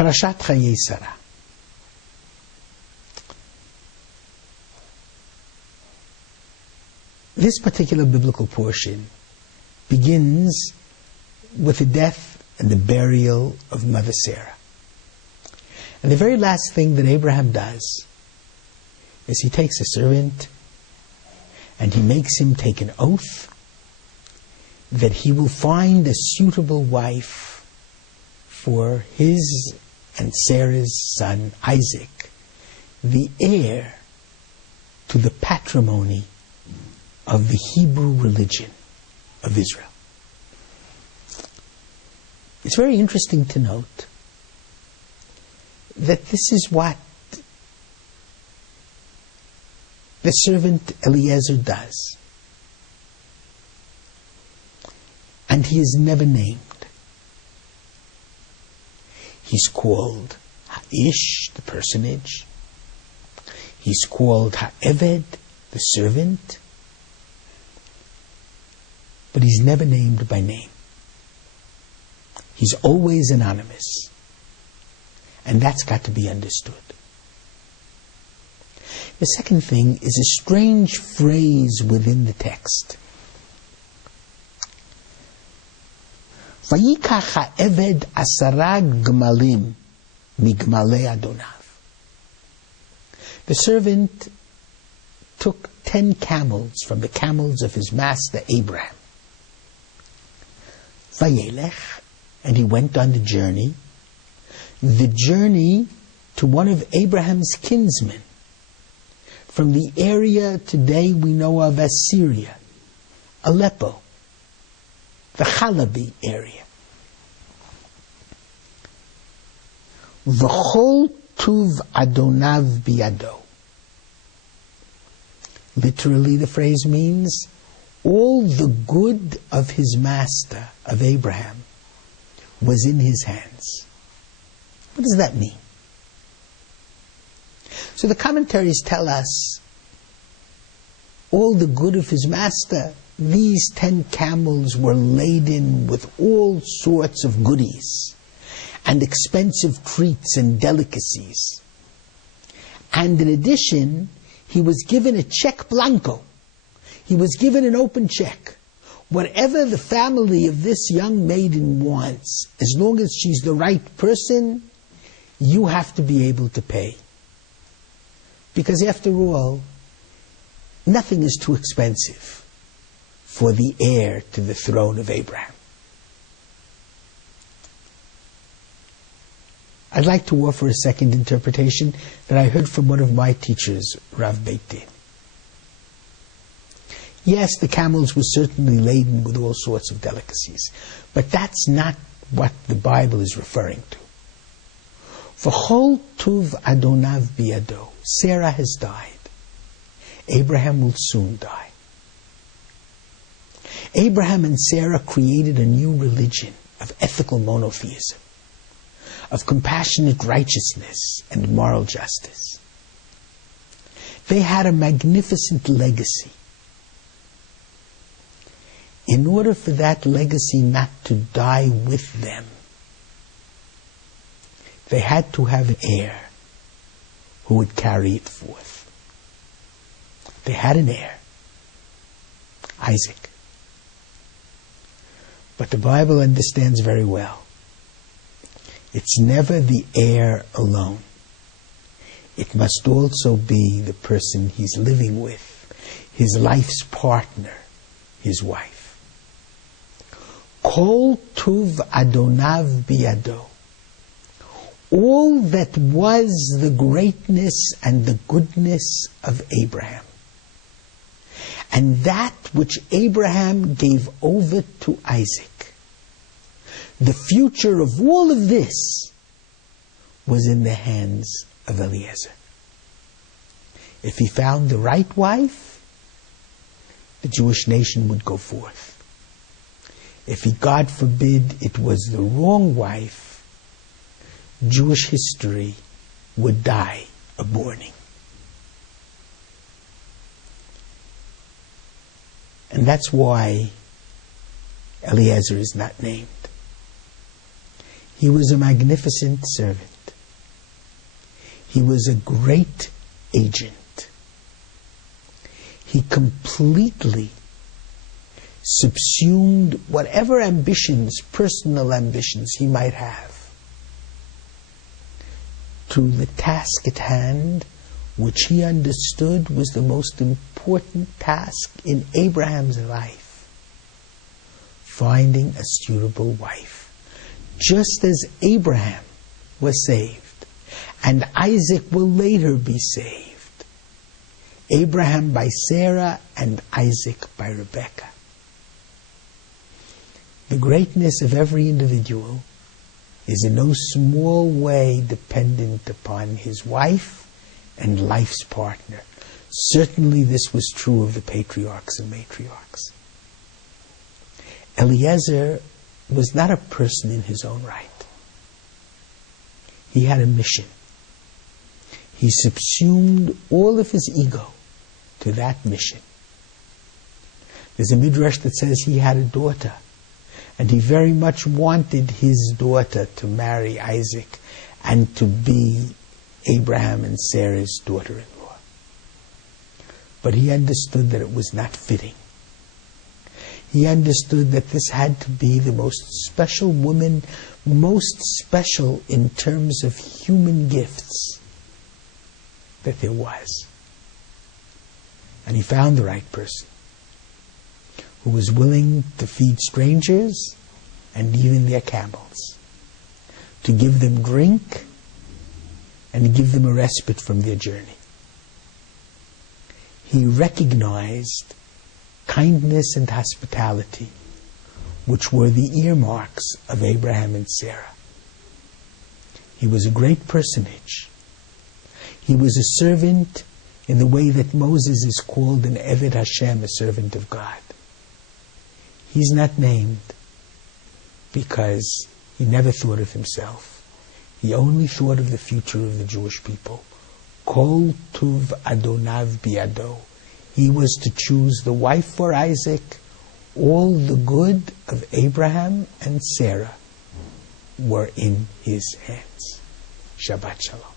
Parashat Chaya Sarah. This particular biblical portion begins with the death and the burial of Mother Sarah. And the very last thing that Abraham does is he takes a servant and he makes him take an oath that he will find a suitable wife for his and Sarah's son Isaac, the heir to the patrimony of the Hebrew religion of Israel. It's very interesting to note that this is what the servant Eliezer does. And he is never named. He's called Ha'ish, the personage. He's called Ha'eved, the servant. But he's never named by name. He's always anonymous. And that's got to be understood. The second thing is a strange phrase within the text. Vayikach ha'eved 10 gmalim migmalei adonav. The servant took 10 camels from the camels of his master Abraham. Vayelech, and he went on the journey to one of Abraham's kinsmen, from the area today we know of as Syria, Aleppo, the Chalabi area. V'chol tuv adonav biado. Literally the phrase means, all the good of his master, of Abraham, was in his hands. What does that mean? So the commentaries tell us all the good of his master, these 10 camels were laden with all sorts of goodies and expensive treats and delicacies. And in addition, he was given a check blanco. He was given an open check. Whatever the family of this young maiden wants, as long as she's the right person, you have to be able to pay. Because after all, nothing is too expensive for the heir to the throne of Abraham. I'd like to offer a second interpretation that I heard from one of my teachers, Rav Beit Din. Yes, the camels were certainly laden with all sorts of delicacies, but that's not what the Bible is referring to. V'chol tuv adonav biado. Sarah has died. Abraham will soon die. Abraham and Sarah created a new religion of ethical monotheism, of compassionate righteousness and moral justice. They had a magnificent legacy. In order for that legacy not to die with them, they had to have an heir who would carry it forth. They had an heir, Isaac. But the Bible understands very well, it's never the heir alone. It must also be the person he's living with, his life's partner, his wife. Kol tuv adonav biado. All that was the greatness and the goodness of Abraham, and that which Abraham gave over to Isaac, the future of all of this was in the hands of Eliezer. If he found the right wife, the Jewish nation would go forth. If he, God forbid, it was the wrong wife, Jewish history would die of mourning. And that's why Eliezer is not named. He was a magnificent servant. He was a great agent. He completely subsumed whatever ambitions, personal ambitions he might have, to the task at hand, which he understood was the most important task in Abraham's life: finding a suitable wife. Just as Abraham was saved, and Isaac will later be saved. Abraham by Sarah and Isaac by Rebekah. The greatness of every individual is in no small way dependent upon his wife and life's partner. Certainly this was true of the patriarchs and matriarchs. Eliezer was not a person in his own right. He had a mission. He subsumed all of his ego to that mission. There's a midrash that says he had a daughter, and he very much wanted his daughter to marry Isaac and to be Abraham and Sarah's daughter-in-law. But he understood that it was not fitting. He understood that this had to be the most special woman, most special in terms of human gifts that there was. And he found the right person who was willing to feed strangers and even their camels, to give them drink and give them a respite from their journey. He recognized kindness and hospitality, which were the earmarks of Abraham and Sarah. He was a great personage. He was a servant in the way that Moses is called an Eved Hashem, a servant of God. He's not named because he never thought of himself. He only thought of the future of the Jewish people. Kol tuv Adonav biado. He was to choose the wife for Isaac. All the good of Abraham and Sarah were in his hands. Shabbat Shalom.